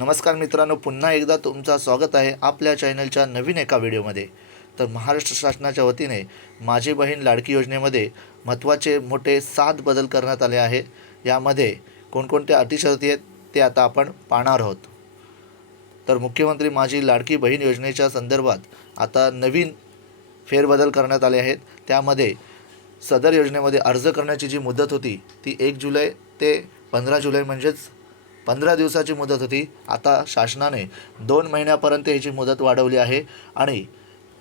नमस्कार मित्रांनो पुन्हा एकदा तुमचं स्वागत आहे आपल्या चॅनलच्या नवीन एका व्हिडिओमध्ये. तर महाराष्ट्र शासनाच्या वतीने माझी बहीण लाडकी योजनेमध्ये महत्त्वाचे मोठे सात बदल करण्यात आले आहे यामध्ये कोणकोणत्या अटीशर्ती आहेत ते आता आपण पाहणार आहोत. तर मुख्यमंत्री माझी लाडकी बहीण योजनेच्या संदर्भात आता नवीन फेरबदल करण्यात आले आहेत. त्यामध्ये सदर योजनेमध्ये अर्ज करण्याची जी मुदत होती ती एक जुलै ते पंधरा जुलै म्हणजेच पंधरा दिवसाची मुदत होती. आता शासनाने दोन महिन्यापर्यंत ह्याची मुदत वाढवली आहे आणि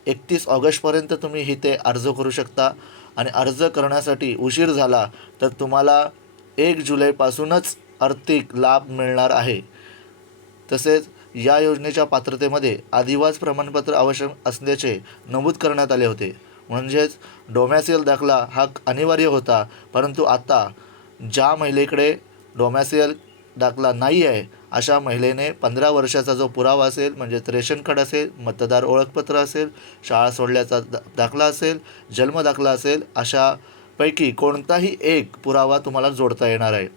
एकतीस ऑगस्टपर्यंत तुम्ही ही ते अर्ज करू शकता आणि अर्ज करण्यासाठी उशीर झाला तर तुम्हाला एक जुलैपासूनच आर्थिक लाभ मिळणार आहे. तसेच या योजनेच्या पात्रतेमध्ये आदिवास प्रमाणपत्र आवश्यक असल्याचे नमूद करण्यात आले होते. म्हणजेच डोमॅसियल दाखला हा अनिवार्य होता परंतु आता ज्या महिलेकडे डोमॅसियल दाखला नाही आहे अशा महिलेने पंधरा वर्षाचा जो पुरावा असेल म्हणजेच रेशन कार्ड असेल मतदार ओळखपत्र असेल शाळा सोडल्याचा दा दाखला असेल जन्म दाखला असेल अशापैकी कोणताही एक पुरावा तुम्हाला जोडता येणार आहे.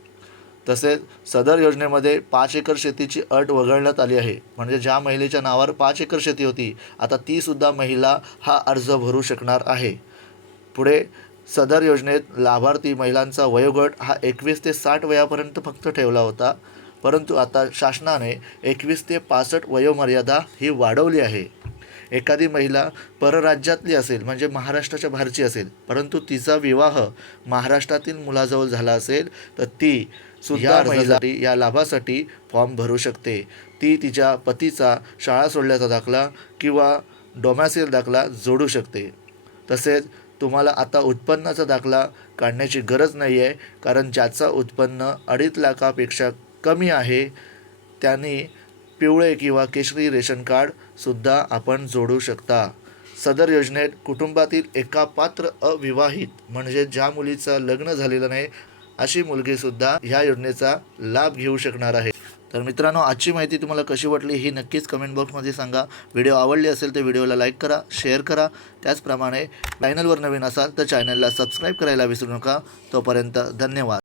तसेच सदर योजनेमध्ये पाच एकर शेतीची अट वगळण्यात आली आहे. म्हणजे ज्या महिलेच्या नावावर पाच एकर शेती होती आता तीसुद्धा महिला हा अर्ज भरू शकणार आहे. पुढे सदर योजनेत लाभार्थी महिलांचा वयोगट हा एकवीस ते साठ वयापर्यंत फक्त ठेवला होता परंतु आता शासनाने एकवीस ते पासष्ट वयोमर्यादा ही वाढवली आहे. एखादी महिला परराज्यातली असेल म्हणजे महाराष्ट्राच्या बाहेरची असेल परंतु तिचा विवाह महाराष्ट्रातील मुलाजवळ झाला असेल तर ती सुद्धा महिलासाठी या लाभासाठी फॉर्म भरू शकते. ती तिच्या पतीचा शाळा सोडल्याचा दाखला किंवा डोमॅसियल दाखला जोडू शकते. तसेच तुम्हाला आता उत्पन्नाचा दाखला काढण्याची गरज नाही आहे कारण ज्याचं उत्पन्न अडीच लाखापेक्षा कमी आहे त्यांनी पिवळे किंवा केशरी रेशन कार्डसुद्धा आपण जोडू शकता. सदर योजनेत कुटुंबातील एका पात्र अविवाहित म्हणजे ज्या मुलीचं लग्न झालेलं नाही अशी मुलगीसुद्धा ह्या योजनेचा लाभ घेऊ शकणार आहे. तर मित्रांनो आजची माहिती तुम्हाला कशी वाटली ही नक्कीच कमेंट बॉक्समध्ये सांगा. व्हिडिओ आवडली असेल तर व्हिडिओला लाईक करा शेअर करा. त्याचप्रमाणे चॅनलवर नवीन असाल तर चॅनलला सबस्क्राईब करायला विसरू नका. तोपर्यंत धन्यवाद.